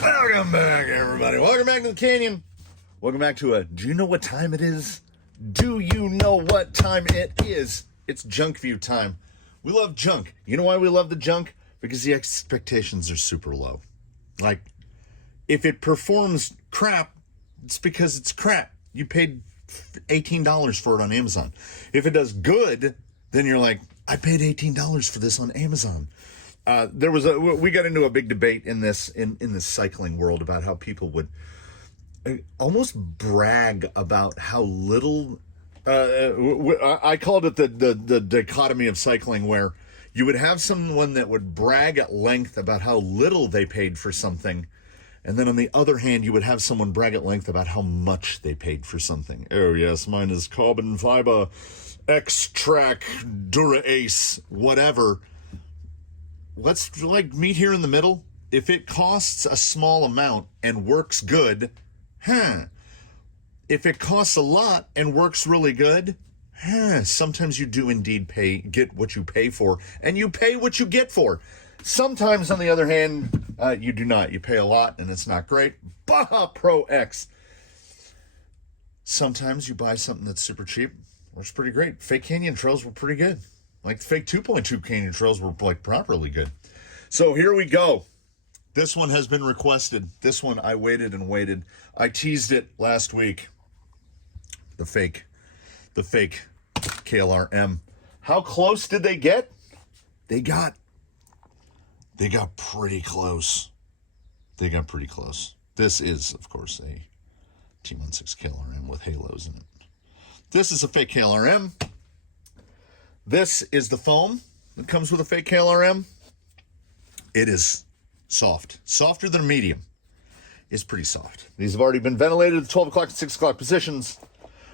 Welcome back, everybody. Welcome back to the canyon. Welcome back to do you know what time it is? Do you know what time it is? It's Junkview time. We love junk. You know why we love the junk? Because the expectations are super low. Like, if it performs crap, it's because it's crap. You paid $18 for it on Amazon. If it does good, then you're like, I paid $18 for this on Amazon. We got into a big debate in this cycling world about how people would almost brag about how little. I called it the dichotomy of cycling, where you would have someone that would brag at length about how little they paid for something, and then on the other hand, you would have someone brag at length about how much they paid for something. Oh yes, mine is carbon fiber, X-Track, Dura Ace, whatever. Let's meet here in the middle. If it costs a small amount and works good, If it costs a lot and works really good, sometimes you do indeed get what you pay for, and you pay what you get for. Sometimes, on the other hand, you do not. You pay a lot and it's not great. Baja Pro X. Sometimes you buy something that's super cheap, works pretty great. Fake canyon trails were pretty good. Like the fake 2.2 canyon trails were like properly good. So here we go. This one has been requested. This one I waited and waited. I teased it last week. The fake KLR M. How close did they get? They got pretty close. They got pretty close. This is, of course, a T16 KLR M with halos in it. This is a fake KLR M. This is the foam that comes with a fake KLR-M. It is soft. Softer than a medium. It's pretty soft. These have already been ventilated at the 12 o'clock and 6 o'clock positions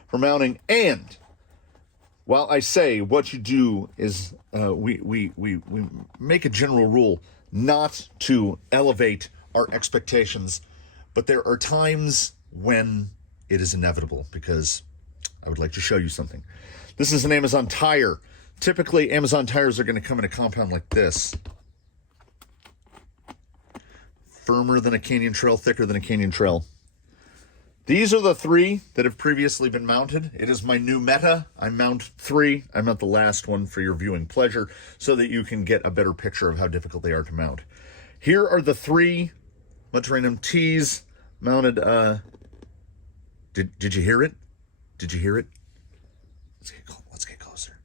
for mounting. And while I say what you do is we make a general rule not to elevate our expectations, but there are times when it is inevitable, because I would like to show you something. This is an Amazon tire. Typically, Amazon tires are going to come in a compound like this. Firmer than a canyon trail, thicker than a canyon trail. These are the three that have previously been mounted. It is my new meta. I mount three. I mount the last one for your viewing pleasure so that you can get a better picture of how difficult they are to mount. Here are the three Mediterranean T's mounted. Did you hear it? Did you hear it? Let's get closer.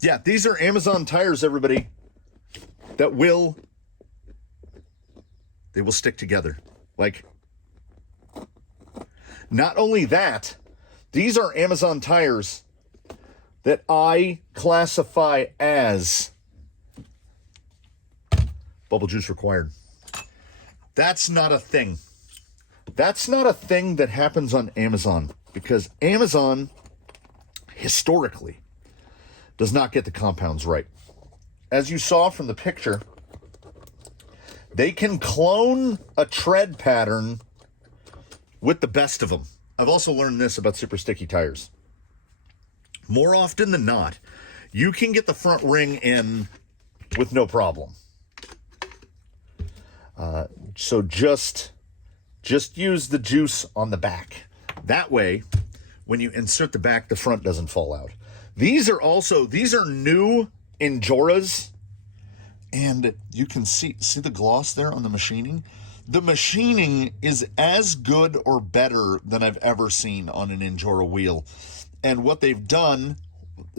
Yeah, these are Amazon tires, everybody, that will stick together. Like, not only that, these are Amazon tires that I classify as bubble juice required. That's not a thing. That's not a thing that happens on Amazon, because Amazon, historically, does not get the compounds right. As you saw from the picture, they can clone a tread pattern with the best of them. I've also learned this about super sticky tires. More often than not, you can get the front ring in with no problem. So just use the juice on the back. That way, when you insert the back, the front doesn't fall out. These are new Injoras, and you can see the gloss there on the machining. The machining is as good or better than I've ever seen on an Injora wheel. And what they've done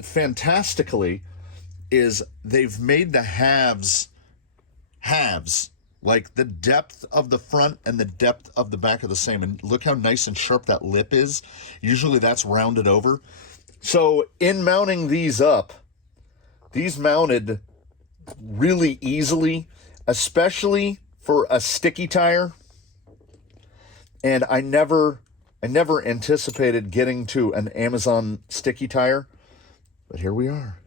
fantastically is they've made the halves, like the depth of the front and the depth of the back are the same. And look how nice and sharp that lip is. Usually that's rounded over. So in mounting these up, these mounted really easily, especially for a sticky tire. And I never anticipated getting to an Amazon sticky tire, but here we are.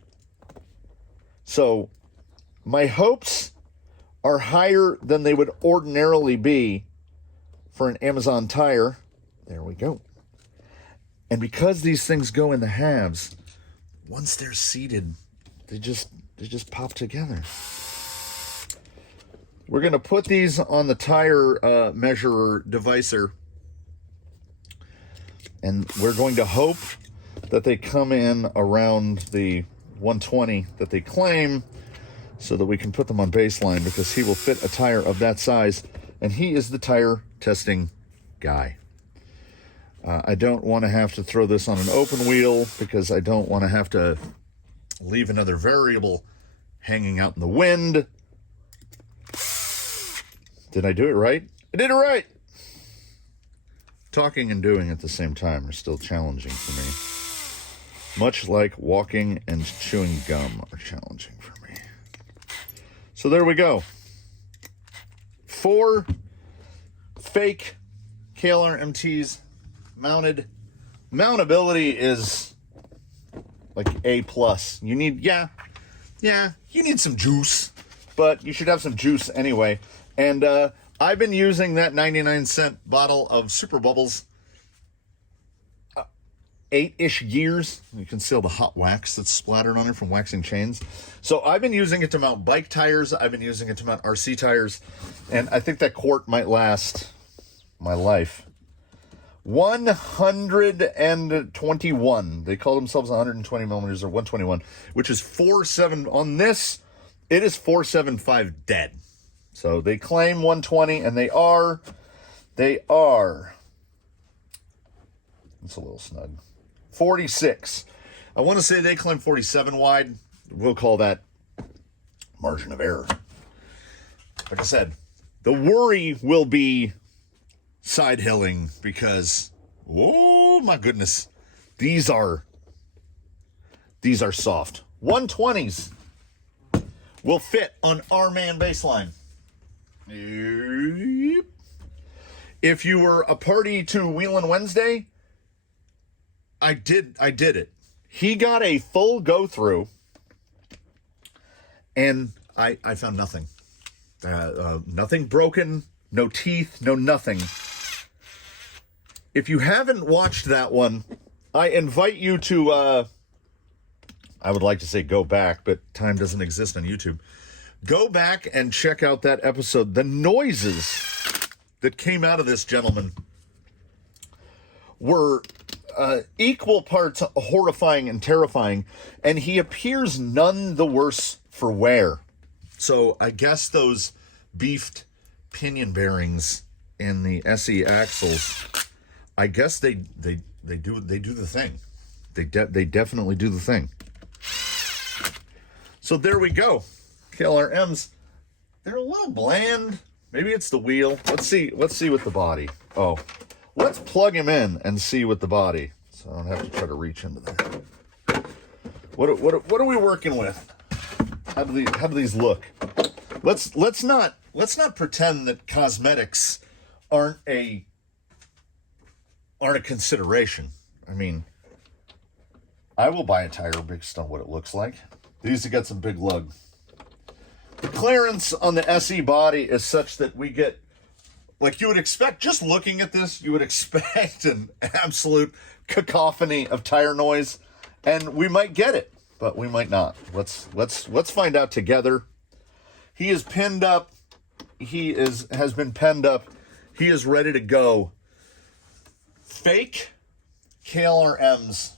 So my hopes are higher than they would ordinarily be for an Amazon tire. There we go. And because these things go in the halves, once they're seated, they just pop together. We're going to put these on the tire measurer devicer, and we're going to hope that they come in around the 120 that they claim, so that we can put them on baseline, because he will fit a tire of that size, and he is the tire testing guy. I don't want to have to throw this on an open wheel, because I don't want to have to leave another variable hanging out in the wind. Did I do it right? I did it right! Talking and doing at the same time are still challenging for me. Much like walking and chewing gum are challenging for me. So there we go. 4 fake KLR MTs mounted. Mountability is like A+. You need, yeah, you need some juice, but you should have some juice anyway. And I've been using that 99-cent bottle of Super Bubbles 8-ish years. You can see all the hot wax that's splattered on it from waxing chains. So I've been using it to mount bike tires. I've been using it to mount RC tires. And I think that quart might last my life. 121. They call themselves 120 millimeters or 121, which is 4.7. On this, it is 4.75 dead. So they claim 120, and they are. It's a little snug. 46. I want to say they claim 47 wide. We'll call that margin of error. Like I said, the worry will be side hilling, because, oh my goodness, these are soft. 120s will fit on our man baseline. Yep. If you were a party to Wheelin' Wednesday, I did it. He got a full go through, and I found nothing. Nothing broken, no teeth, no nothing. If you haven't watched that one, I invite you to, I would like to say go back, but time doesn't exist on YouTube. Go back and check out that episode. The noises that came out of this gentleman were equal parts horrifying and terrifying, and he appears none the worse for wear. So I guess those beefed pinion bearings in the SE axles, I guess they do the thing. They definitely do the thing. So there we go. KLR M's. They're a little bland. Maybe it's the wheel. Let's see with the body. Oh, let's plug him in and see with the body, so I don't have to try to reach into that. What are we working with? How do these look? Let's not pretend that cosmetics aren't a consideration. I mean, I will buy a tire based on what it looks like. These have got some big lug. The clearance on the SE body is such that we get, like you would expect, just looking at this, you would expect an absolute cacophony of tire noise, and we might get it, but we might not. Let's find out together. He is pinned up. He has been penned up. He is ready to go. Fake KLR M's.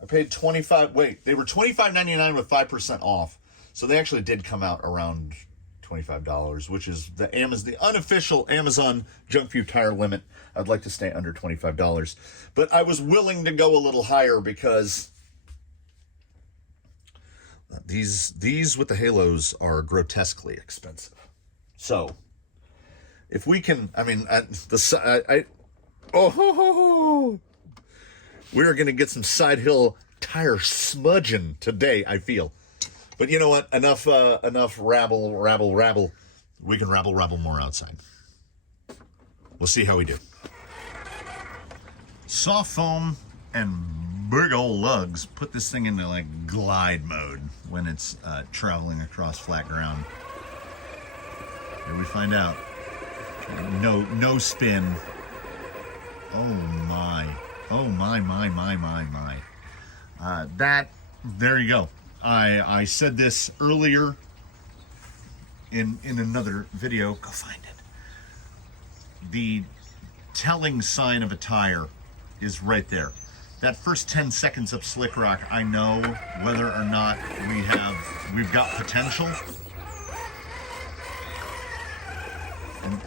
I paid $25. Wait, they were $25.99 with 5% off. So they actually did come out around $25, which is the unofficial Amazon Junkview tire limit. I'd like to stay under $25. But I was willing to go a little higher, because these with the halos are grotesquely expensive. So if we can, I mean, we're going to get some side hill tire smudging today, I feel. But you know what? Enough rabble. We can rabble more outside. We'll see how we do. Soft foam and big old lugs put this thing into like glide mode when it's traveling across flat ground. Here we find out. No spin. Oh my. There you go. I said this earlier in another video. Go find it. The telling sign of a tire is right there. That first 10 seconds up slick rock, I know whether or not we've got potential. And,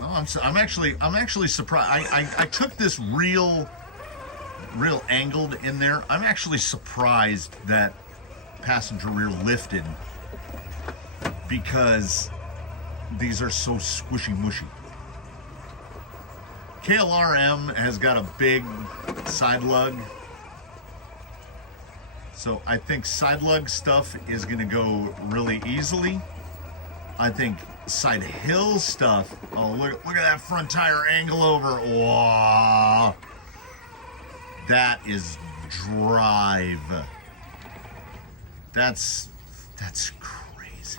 oh, I'm actually surprised. I took this real angled in there. I'm actually surprised that passenger rear lifted, because these are so squishy mushy. KLRM has got a big side lug, so I think side lug stuff is going to go really easily. I think side hill stuff, oh, look at that front tire angle over. Whoa, that is drive. That's crazy.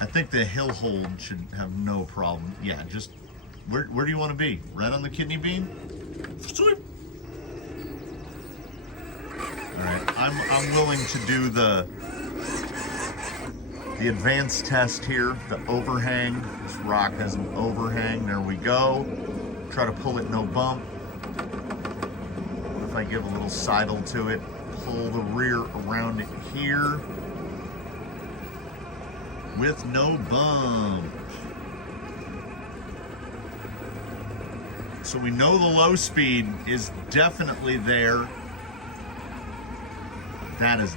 I think the hill hold should have no problem. Yeah, just where do you want to be? Right on the kidney bean? Sweet. All right, I'm willing to do the advanced test here. The overhang. This rock has an overhang. There we go. Try to pull it no bump. If I give a little sidle to it, pull the rear around it here with no bump. So we know the low speed is definitely there. That's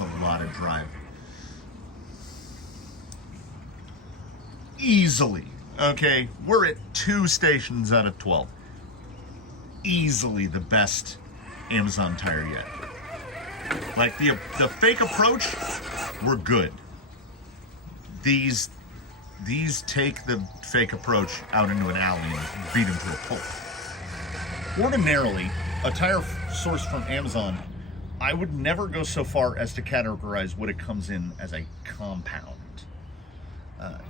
a lot of drive. Easily, okay, we're at 2 stations out of 12. Easily the best Amazon tire yet. Like the fake approach, we're good. These take the fake approach out into an alley and beat them to a pulp. Ordinarily, a tire sourced from Amazon, I would never go so far as to categorize what it comes in as a compound.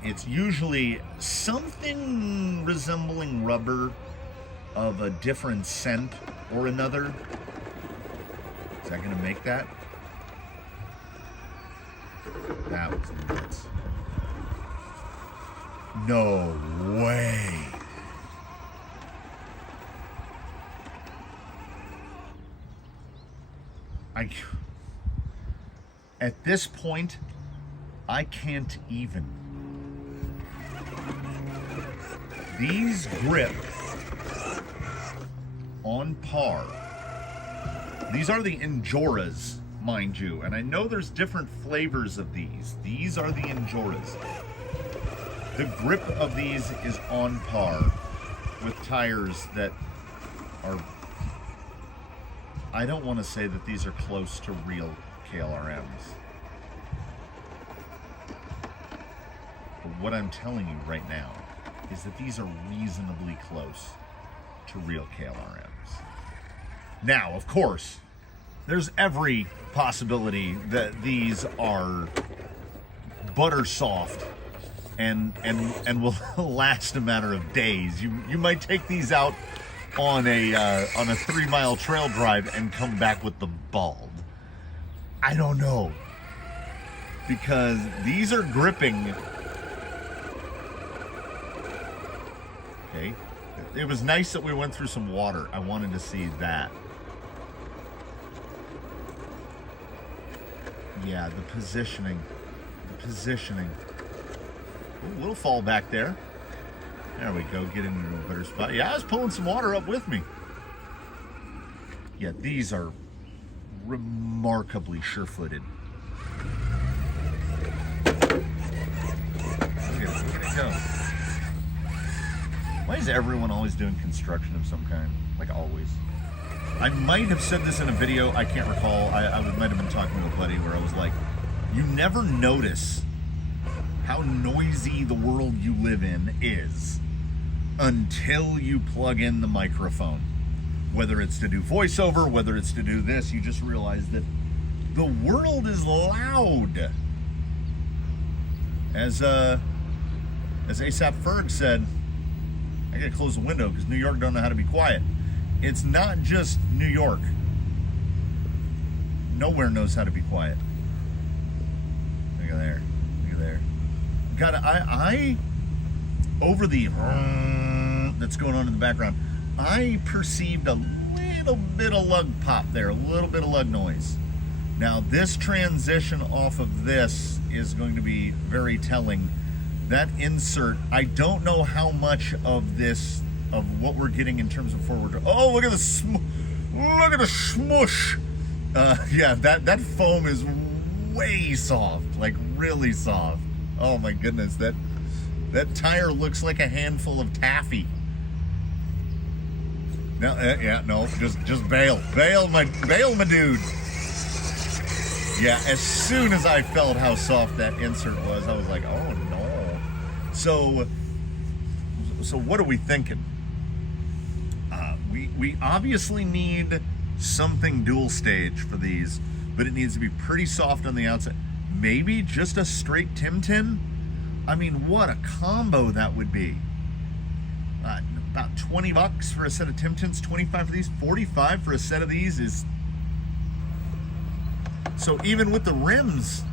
It's usually something resembling rubber of a different scent or another. Is that going to make that? That was nuts. No way. At this point, I can't even. These grip on par. These are the Injoras, mind you, and I know there's different flavors of these. These are the Injoras. The grip of these is on par with tires that are, I don't want to say that these are close to real KLRMs. But what I'm telling you right now is that these are reasonably close to real KLRMs. Now, of course, there's every possibility that these are butter soft and will last a matter of days. You might take these out on a 3-mile trail drive and come back with them bald. I don't know, because these are gripping. Okay, it was nice that we went through some water. I wanted to see that. Yeah, the positioning. Ooh, a little fall back there. There we go, get into a better spot. Yeah, I was pulling some water up with me. Yeah, these are remarkably sure-footed. Look at it go. Why is everyone always doing construction of some kind? Like always. I might have said this in a video, I can't recall. I might have been talking to a buddy where I was like, you never notice how noisy the world you live in is until you plug in the microphone. Whether it's to do voiceover, whether it's to do this, you just realize that the world is loud. As ASAP Ferg said, I gotta close the window because New York don't know how to be quiet. It's not just New York. Nowhere knows how to be quiet. Look at there. Look at there. God, I over the that's going on in the background, I perceived a little bit of lug pop there, a little bit of lug noise. Now this transition off of this is going to be very telling. That insert, I don't know how much of this, of what we're getting in terms of forward. Oh, look at the smush. Yeah, that foam is way soft, like really soft. Oh my goodness, that tire looks like a handful of taffy. No, yeah, no, just bail, my dude. Yeah, as soon as I felt how soft that insert was, I was like, oh no. So what are we thinking? We obviously need something dual stage for these, but it needs to be pretty soft on the outside. Maybe just a straight Tim. I mean, what a combo that would be. About $20 for a set of Tim-Tins, 25 for these, 45 for a set of these is... So even with the rims,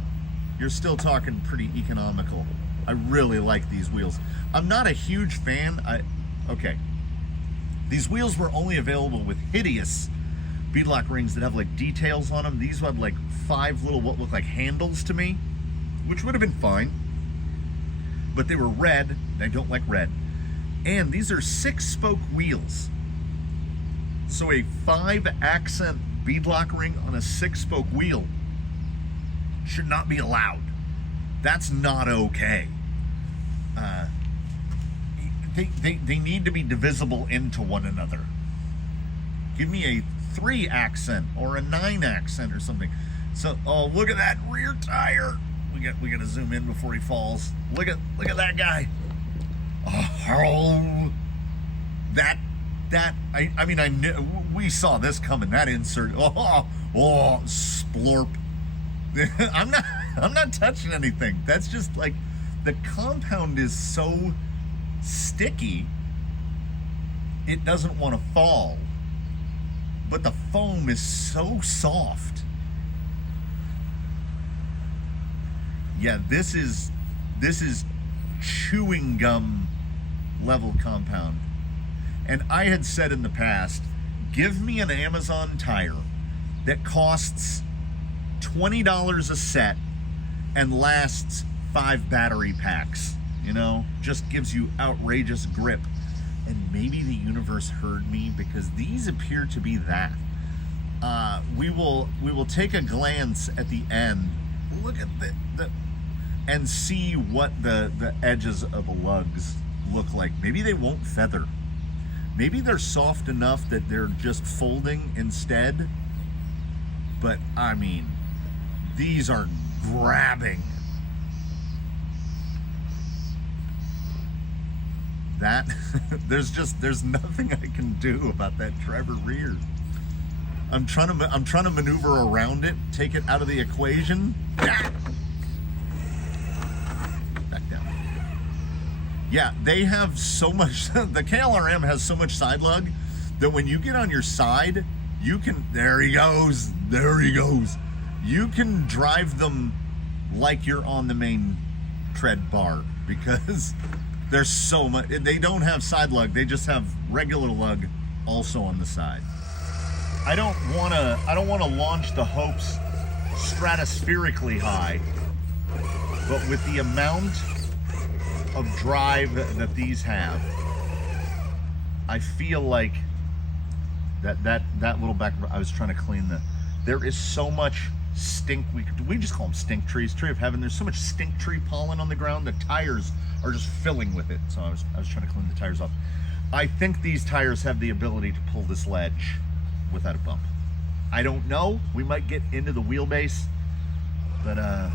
you're still talking pretty economical. I really like these wheels. I'm not a huge fan. Okay. These wheels were only available with hideous beadlock rings that have like details on them. These had like 5 little what look like handles to me, which would have been fine. But they were red. I don't like red. And these are 6-spoke wheels. So a 5-accent beadlock ring on a 6-spoke wheel should not be allowed. That's not okay. They need to be divisible into one another. Give me a 3-accent or a 9-accent or something. So, oh, look at that rear tire. We gotta zoom in before he falls. Look at that guy. Oh, I mean, I knew, we saw this coming. That insert. Oh, splorp. I'm not touching anything. That's just like, the compound is so sticky, it doesn't want to fall. But the foam is so soft. Yeah, this is chewing gum level compound. And I had said in the past, give me an Amazon tire that costs $20 a set and lasts 5 battery packs. You know, just gives you outrageous grip. And maybe the universe heard me, because these appear to be that. We will take a glance at the end. Look at the and see what the edges of the lugs look like. Maybe they won't feather. Maybe they're soft enough that they're just folding instead. But I mean, these are grabbing. That there's nothing I can do about that driver rear. I'm trying to maneuver around it, take it out of the equation. Back down. Yeah, they have so much. The KLRM has so much side lug that when you get on your side, you can. There he goes. You can drive them like you're on the main tread bar, because there's so much. They don't have side lug. They just have regular lug also on the side. I don't want to launch the hopes stratospherically high, but with the amount of drive that these have, I feel like that little back. I was trying to clean there is so much stink. We just call them stink trees, tree of heaven. There's so much stink tree pollen on the ground. The tires are just filling with it. So I was trying to clean the tires off. I think these tires have the ability to pull this ledge without a bump. I don't know. We might get into the wheelbase, but oh,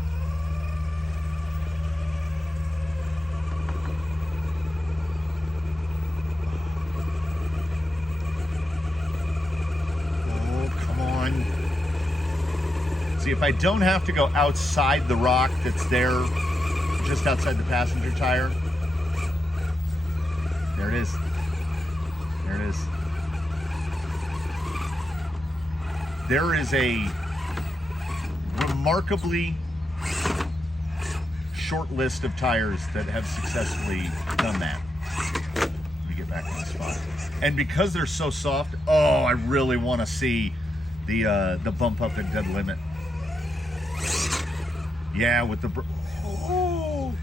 come on. See, if I don't have to go outside the rock that's there, just outside the passenger tire. There it is. There it is. There is a remarkably short list of tires that have successfully done that. Let me get back in the spot. And because they're so soft, oh, I really want to see the bump up at dead limit. Yeah, with the... Oh.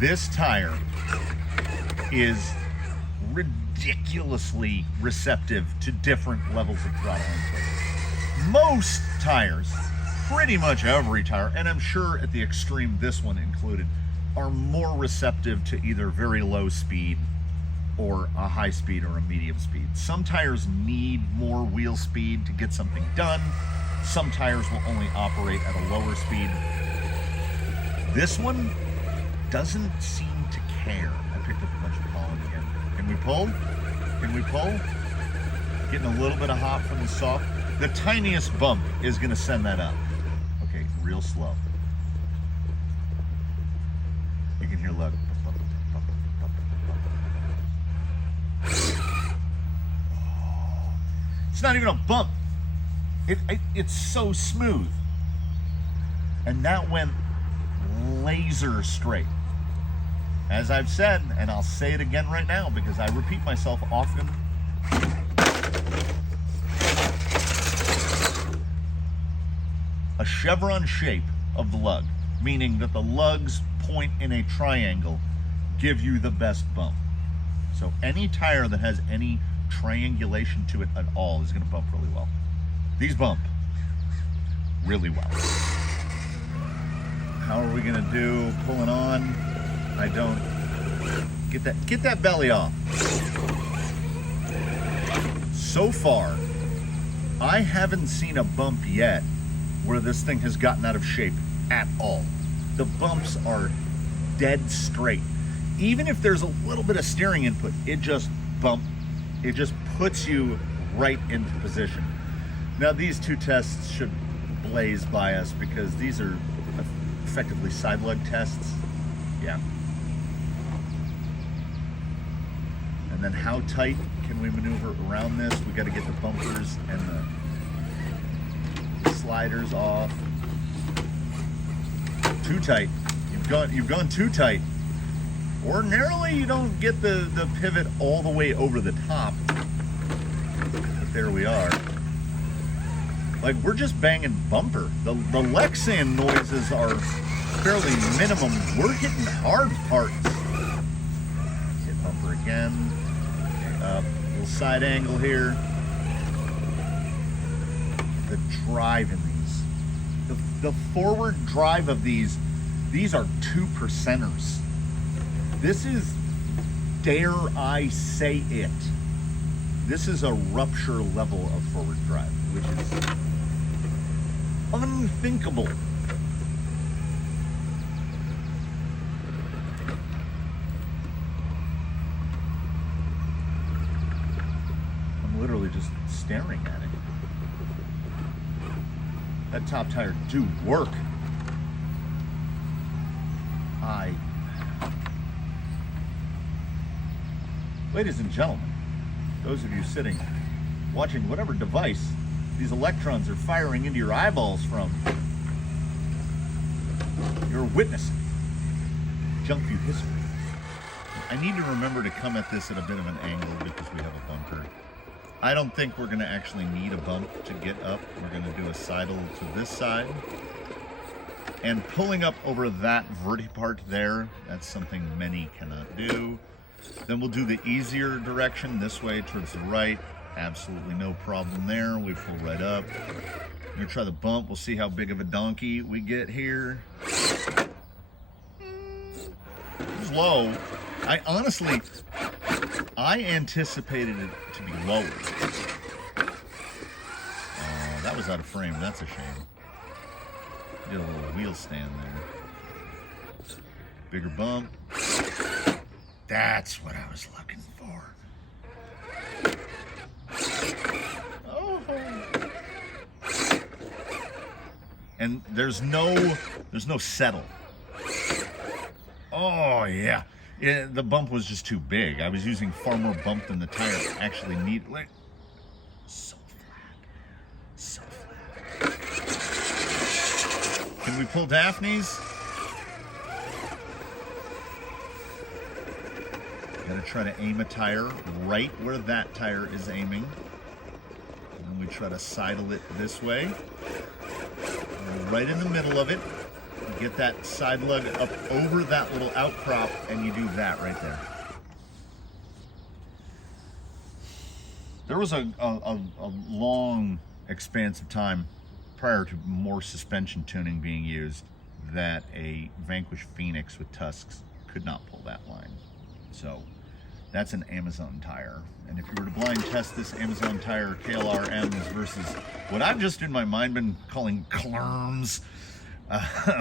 This tire is ridiculously receptive to different levels of throttle input. Most tires, pretty much every tire, and I'm sure at the extreme this one included, are more receptive to either very low speed or a high speed or a medium speed. Some tires need more wheel speed to get something done. Some tires will only operate at a lower speed. This one doesn't seem to care. I picked up a bunch of pollen again. Can we pull? Can we pull? Getting a little bit of hop from the soft. The tiniest bump is gonna send that up. Okay, real slow. You can hear look. It's not even a bump. It's so smooth. And that went laser straight. As I've said, and I'll say it again right now because I repeat myself often, a chevron shape of the lug, meaning that the lugs point in a triangle, give you the best bump. So any tire that has any triangulation to it at all is going to bump really well. These bump really well. How are we going to do pulling on? I don't get that belly off. So far, I haven't seen a bump yet where this thing has gotten out of shape at all. The bumps are dead straight. Even if there's a little bit of steering input, it just puts you right into position. Now these two tests should blaze by us because these are effectively side lug tests. Yeah. And then how tight can we maneuver around this? We got to get the bumpers and the sliders off. Too tight. You've gone too tight. Ordinarily, you don't get the pivot all the way over the top. But there we are. Like, we're just banging bumper. The Lexan noises are fairly minimum. We're hitting hard parts. Hit bumper again. Okay, up. Little side angle here. The drive in these. The forward drive of these are 2%ers. This is, dare I say it, this is a rupture level of forward drive, which is unthinkable. I'm literally just staring at it. That top tire do work. Ladies and gentlemen, those of you sitting, watching whatever device these electrons are firing into your eyeballs from, you're witnessing Junkview history. I need to remember to come at this at a bit of an angle because we have a bumper. I don't think we're going to actually need a bump to get up. We're going to do a sidle to this side. And pulling up over that verti part there, that's something many cannot do. Then we'll do the easier direction this way towards the right. Absolutely no problem there. We pull right up. We're gonna try the bump. We'll see how big of a donkey we get here. It's low. I anticipated it to be lower. That was out of frame. That's a shame. Did a little wheel stand there. Bigger bump. That's what I was looking for. Oh. And there's no settle. Oh yeah. The bump was just too big. I was using far more bump than the tire actually needed. Like, so flat. So flat. we pull Daphne's. Gotta try to aim a tire right where that tire is aiming. And then we try to sidle it this way. Right in the middle of it. You get that side lug up over that little outcrop, and you do that right there. There was a long expanse of time prior to more suspension tuning being used that a Vanquish Phoenix with tusks could not pull that line. So that's an Amazon tire. And if you were to blind test this Amazon tire KLR M's versus what I've just in my mind been calling Klurms,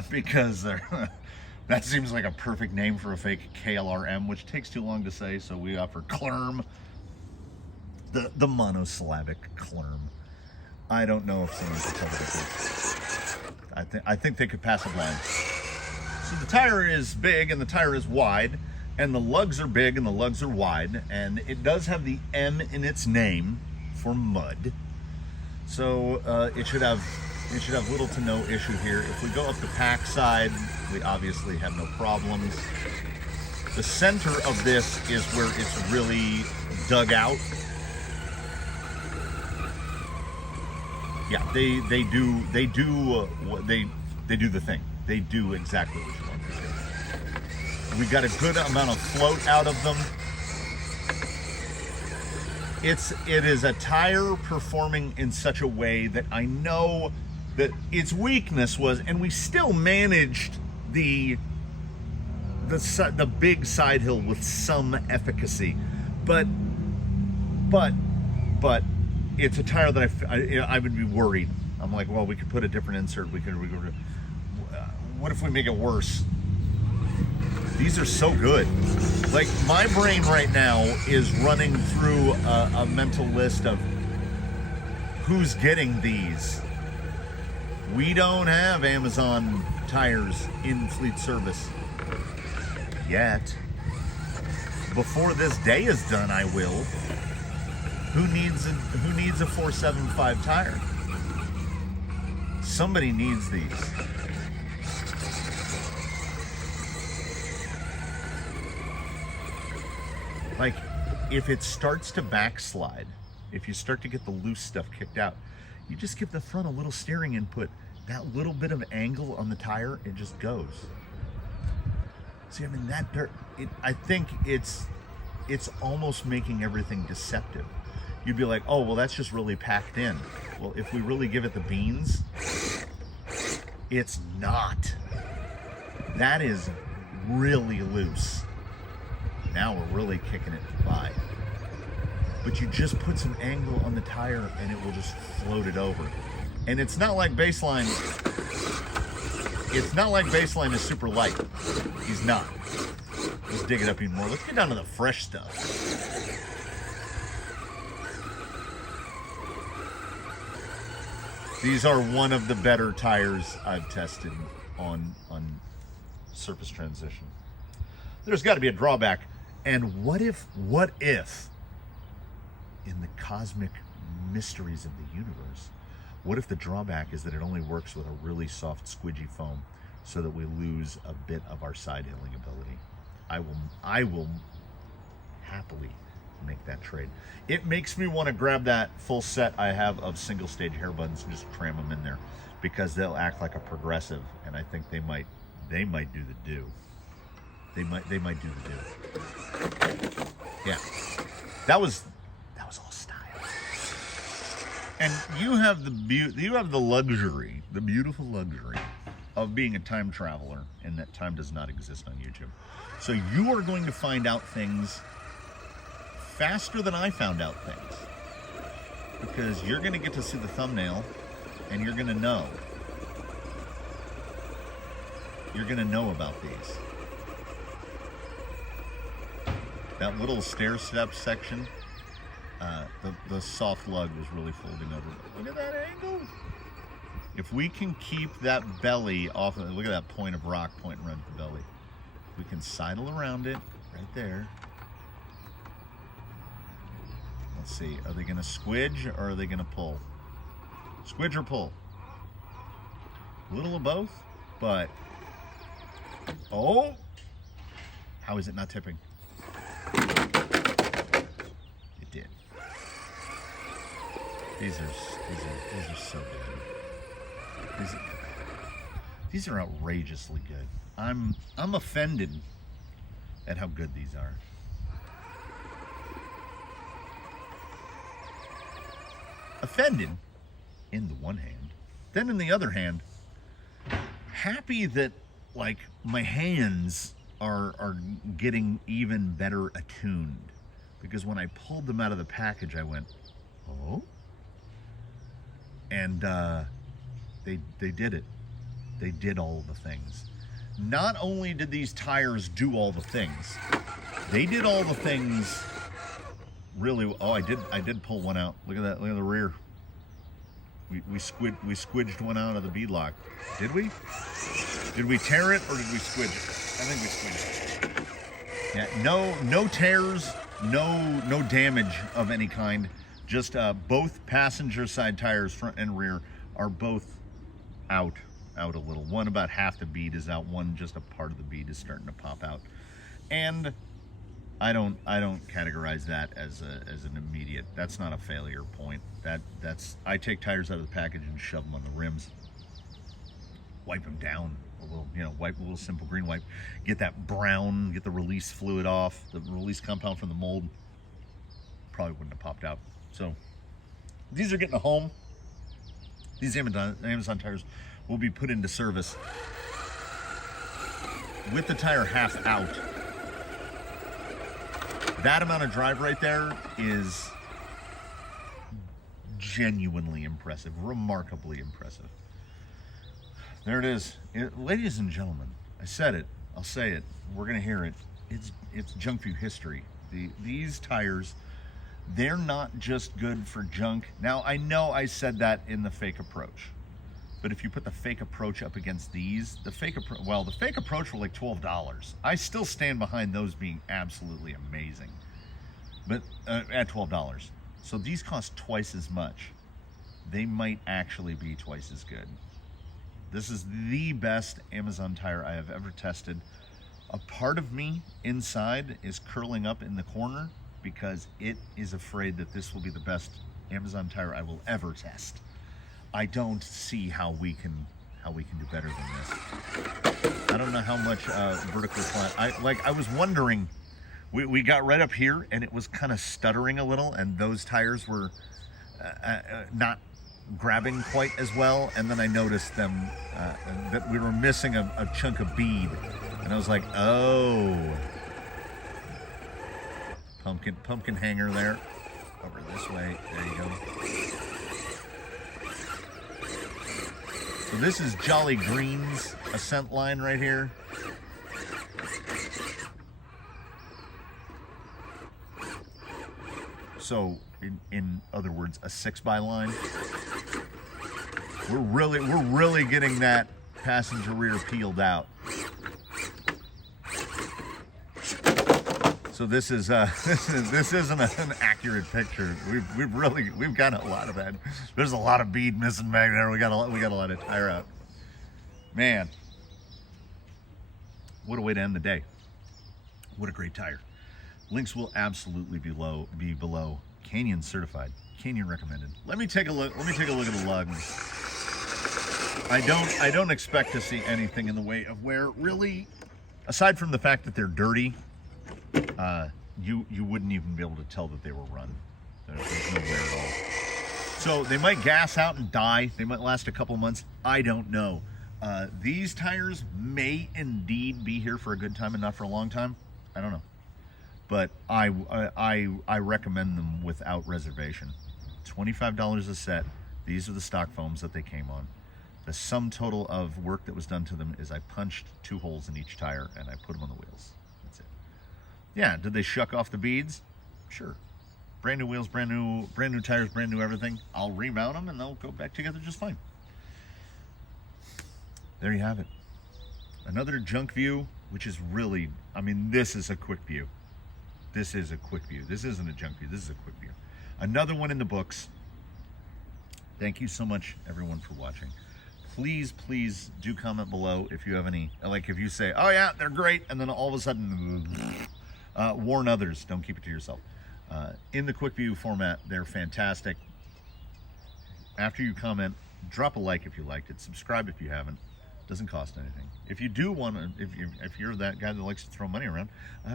because that seems like a perfect name for a fake KLR M, which takes too long to say, so we offer Klurm, the monosyllabic Klurm. I don't know if someone could tell the difference. I think they could pass a blind. So the tire is big and the tire is wide, and the lugs are big and the lugs are wide, and it does have the M in its name for mud. So it should have little to no issue here. If we go up the pack side, we obviously have no problems. The center of this is where it's really dug out. Yeah, they do the thing. They do exactly what you want to do. We got a good amount of float out of them. It is a tire performing in such a way that I know that its weakness was, and we still managed the big side hill with some efficacy, but it's a tire that I would be worried. I'm like, well, we could put a different insert. What if we make it worse? These are so good. Like, my brain right now is running through a mental list of who's getting these. We don't have Amazon tires in fleet service yet. Before this day is done, I will. Who needs a 475 tire? Somebody needs these. Like, if it starts to backslide, if you start to get the loose stuff kicked out, you just give the front a little steering input. That little bit of angle on the tire, it just goes. See, I mean, I think it's almost making everything deceptive. You'd be like, oh, well, that's just really packed in. Well, if we really give it the beans, it's not. That is really loose. Now we're really kicking it by. But you just put some angle on the tire and it will just float it over. And it's not like baseline. It's not like baseline is super light. He's not. Let's dig it up even more. Let's get down to the fresh stuff. These are one of the better tires I've tested on surface transition. There's got to be a drawback. And what if, in the cosmic mysteries of the universe, what if the drawback is that it only works with a really soft squidgy foam, so that we lose a bit of our side hilling ability? I will happily make that trade. It makes me want to grab that full set I have of single stage hair buttons and just cram them in there, because they'll act like a progressive, and I think they might do the do. They might do the do. Yeah, that was all style. And you have the luxury, the beautiful luxury of being a time traveler, and that time does not exist on YouTube. So you are going to find out things faster than I found out things, because you're going to get to see the thumbnail and you're going to know. You're going to know about these. That little stair step section, the soft lug was really folding over. Look at that angle. If we can keep that belly off of, look at that point of rock pointing right at the belly. We can sidle around it right there. Let's see, are they gonna squidge or are they gonna pull? Squidge or pull? A little of both? but, oh, how is it not tipping? It did. These are so good. These are outrageously good. I'm offended at how good these are. Offended in the one hand, then in the other hand, happy that like my hands are getting even better attuned, because when I pulled them out of the package I went, oh, and they did it. They did all the things. Not only did these tires do all the things, they did all the things really. Oh, I did pull one out. Look at that. Look at the rear. We squidged one out of the bead lock. Did we? Did we tear it or did we squidge it? I think we squidged it. Yeah. No tears. No damage of any kind. Just both passenger side tires, front and rear, are both out a little. One about half the bead is out. One just a part of the bead is starting to pop out. And I don't categorize that as an immediate. That's not a failure point. That's I take tires out of the package and shove them on the rims, wipe them down a little, wipe a little simple green wipe, get that brown, get the release fluid off, the release compound from the mold. Probably wouldn't have popped out. So these are getting a home. These Amazon tires will be put into service with the tire half out. That amount of drive right there is genuinely impressive, remarkably impressive. There it is. Ladies and gentlemen, I said it, I'll say it, we're gonna hear it. It's Junkview history. These tires, they're not just good for junk. Now, I know I said that in the fake approach, but if you put the fake approach up against these, the fake approach were like $12. I still stand behind those being absolutely amazing, but at $12. So these cost twice as much. They might actually be twice as good. This is the best Amazon tire I have ever tested. A part of me inside is curling up in the corner because it is afraid that this will be the best Amazon tire I will ever test. I don't see how we can do better than this. I don't know how much vertical climb. I was wondering, we got right up here and it was kind of stuttering a little, and those tires were not grabbing quite as well. And then I noticed them that we were missing a chunk of bead, and I was like, oh, pumpkin hanger there. Over this way. There you go. So this is Jolly Green's ascent line right here. So in other words, a 6x line. We're really getting that passenger rear peeled out. So this is this isn't an accurate picture. We've got a lot of that. There's a lot of bead missing back there. We got a lot of tire out. Man, what a way to end the day. What a great tire. Links will absolutely be below. Canyon certified, Canyon recommended. Let me take a look. Let me take a look at the lugs. I don't expect to see anything in the way of wear, really, aside from the fact that they're dirty. You wouldn't even be able to tell that they were run. There's no wear at all. So they might gas out and die. They might last a couple months. I don't know. These tires may indeed be here for a good time and not for a long time. I don't know. But I recommend them without reservation. $25 a set. These are the stock foams that they came on. The sum total of work that was done to them is I punched 2 holes in each tire and I put them on the wheels. That's it. Yeah, did they shuck off the beads? Sure. Brand new wheels, brand new tires, brand new everything. I'll remount them and they'll go back together just fine. There you have it. Another Junkview, which is really, I mean, this is a quick view. This is a quick view. This isn't a Junkview, this is a quick view. Another one in the books. Thank you so much, everyone, for watching. please do comment below if you have any, like if you say, oh yeah, they're great, and then all of a sudden warn others. Don't keep it to yourself. In the quick view format, they're fantastic. After you comment, drop a like if you liked it, subscribe if you haven't. Doesn't cost anything. If you do want to, if you're that guy that likes to throw money around,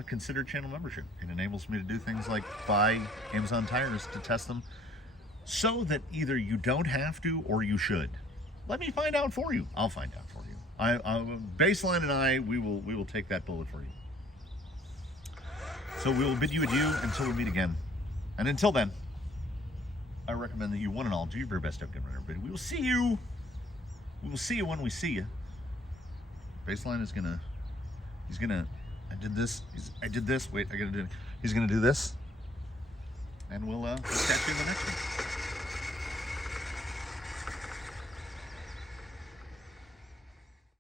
consider channel membership. It enables me to do things like buy Amazon tires to test them, so that either you don't have to or you should. Let me find out for you. I'll find out for you. Baseline and I, we will take that bullet for you. So we will bid you adieu until we meet again. And until then, I recommend that you one and all do your very best to have a good run, everybody. We will see you. We will see you when we see you. Baseline is gonna, I did this, wait, I gotta do it. He's gonna do this. And we'll catch you in the next one.